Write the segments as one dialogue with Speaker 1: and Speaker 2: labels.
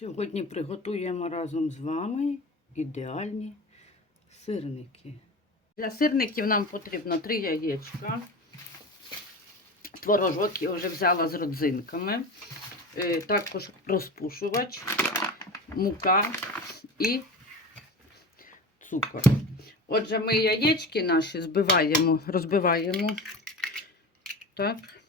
Speaker 1: Сьогодні приготуємо разом з вами ідеальні сирники. Для сирників нам потрібно 3 яєчка, творожок я вже взяла з родзинками, е, також розпушувач, мука і цукор. Отже, ми яєчки наші збиваємо, розбиваємо. Так.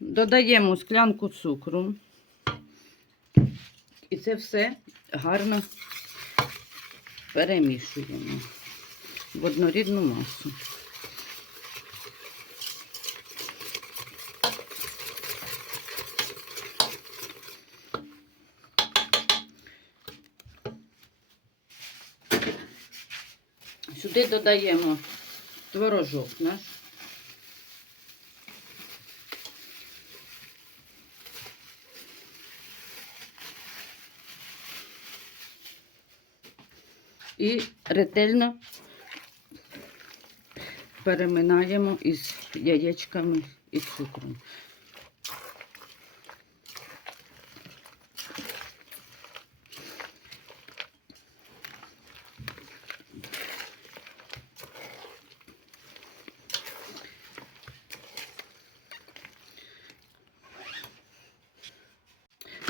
Speaker 1: Додаємо склянку цукру. І це все гарно перемішуємо в однорідну масу. Сюди додаємо творожок наш. І ретельно переминаємо із яєчками і цукром.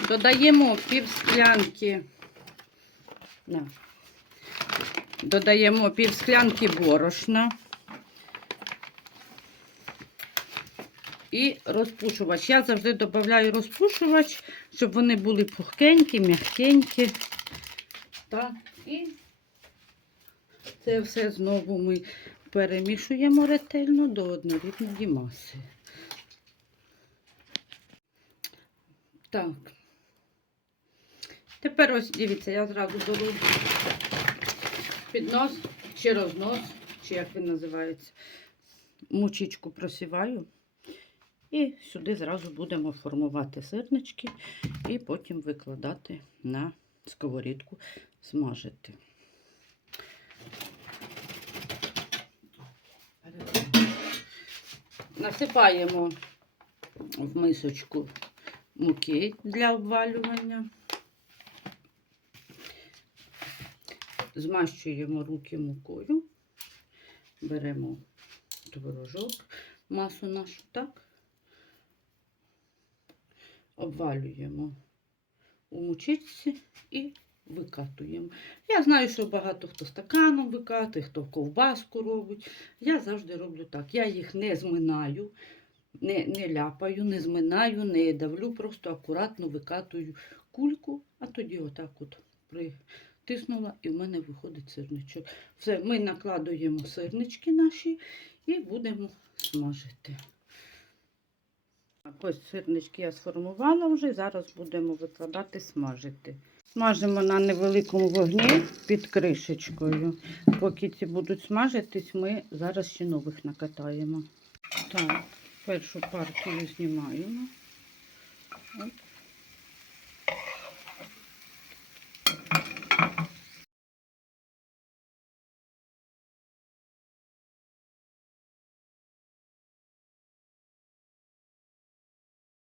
Speaker 1: Додаємо пів склянки. На. Додаємо пів склянки борошна і розпушувач. Я завжди додаю розпушувач, щоб вони були пухкенькі, м'якенькі. Так, і це все знову ми перемішуємо ретельно до однорідної маси. Так. Тепер ось дивіться, я зразу беру піднос чи рознос, чи як він називається, мучечку просіваю. І сюди зразу будемо формувати сирнички і потім викладати на сковорідку, смажити. Насипаємо в мисочку муки для обвалювання. Змащуємо руки мукою, беремо творожок, масу нашу, так, обвалюємо у мучичці і викатуємо. Я знаю, що багато хто стаканом викатує, хто ковбаску робить. Я завжди роблю так. Я їх не зминаю, не, не ляпаю, не зминаю, не давлю, просто акуратно викатую кульку, а тоді отак от при тиснула і в мене виходить сирничок. Все, ми накладуємо сирнички наші і будемо смажити. Так, ось сирнички я сформувала вже, зараз будемо викладати смажити. Смажимо на невеликому вогні під кришечкою. Поки ці будуть смажитись, ми зараз ще нових накатаємо. Так, першу партію знімаємо. От.